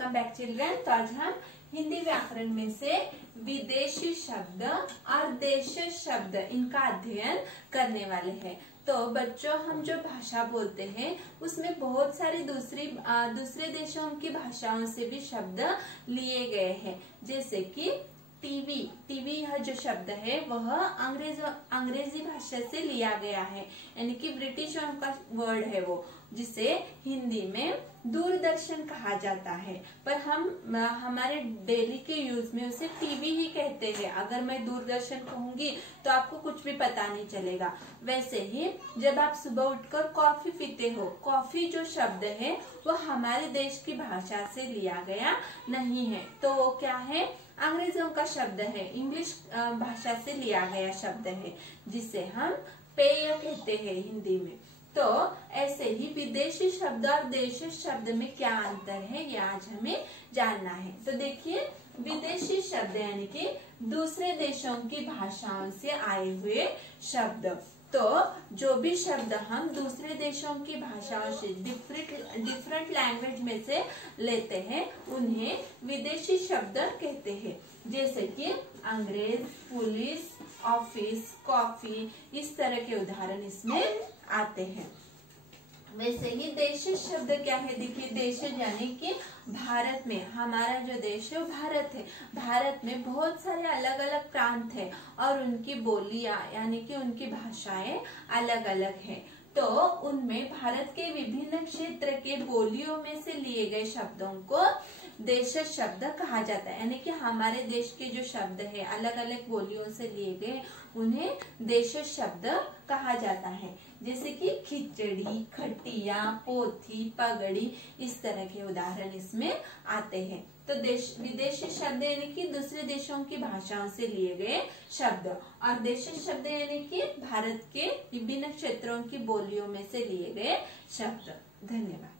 Welcome back children. तो आज हम हिंदी व्याकरण में से विदेशी शब्द और देशी शब्द इनका अध्ययन करने वाले हैं। तो बच्चों, हम जो भाषा बोलते हैं उसमें बहुत सारी दूसरे देशों की भाषाओं से भी शब्द लिए गए हैं। जैसे कि टीवी यह जो शब्द है वह अंग्रेजी भाषा से लिया गया है, यानी कि ब्रिटिशों का वर्ड है वो, जिसे हिंदी में दूरदर्शन कहा जाता है। पर हम हमारे डेली के यूज में उसे टीवी ही कहते हैं। अगर मैं दूरदर्शन कहूंगी तो आपको कुछ भी पता नहीं चलेगा। वैसे ही जब आप सुबह उठकर कॉफी पीते हो, कॉफी जो शब्द है वो हमारे देश की भाषा से लिया गया नहीं है, तो वो क्या है, अंग्रेजों का शब्द है, इंग्लिश भाषा से लिया गया शब्द है, जिसे हम पेय कहते हैं हिंदी में। तो ऐसे ही विदेशी शब्द और देशी शब्द में क्या अंतर है, ये आज हमें जानना है। तो देखिए, विदेशी शब्द यानी कि दूसरे देशों की भाषाओं से आए हुए शब्द। तो जो भी शब्द हम दूसरे देशों की भाषाओं से डिफरेंट लैंग्वेज में से लेते हैं उन्हें विदेशी शब्द कहते हैं। जैसे कि अंग्रेज, पुलिस, ऑफिस, कॉफी, इस तरह के उदाहरण इसमें आते हैं। वैसे ही देशी शब्द क्या है, देखिए देश यानी कि भारत में, हमारा जो देश है वो भारत है। भारत में बहुत सारे अलग अलग प्रांत है और उनकी बोलियां यानी कि उनकी भाषाएं अलग अलग है। तो उनमें भारत के विभिन्न क्षेत्र के बोलियों में से लिए गए शब्दों को देश शब्द कहा जाता है, यानी कि हमारे देश के जो शब्द है अलग अलग बोलियों से लिए गए उन्हें देश शब्द कहा जाता है। जैसे कि खिचड़ी, खटिया, पोथी, पगड़ी, इस तरह के उदाहरण इसमें आते हैं। तो विदेशी शब्द यानी कि दूसरे देशों की भाषाओं से लिए गए शब्द, और देशी शब्द यानी कि भारत के विभिन्न क्षेत्रों की बोलियों में से लिए गए शब्द। धन्यवाद।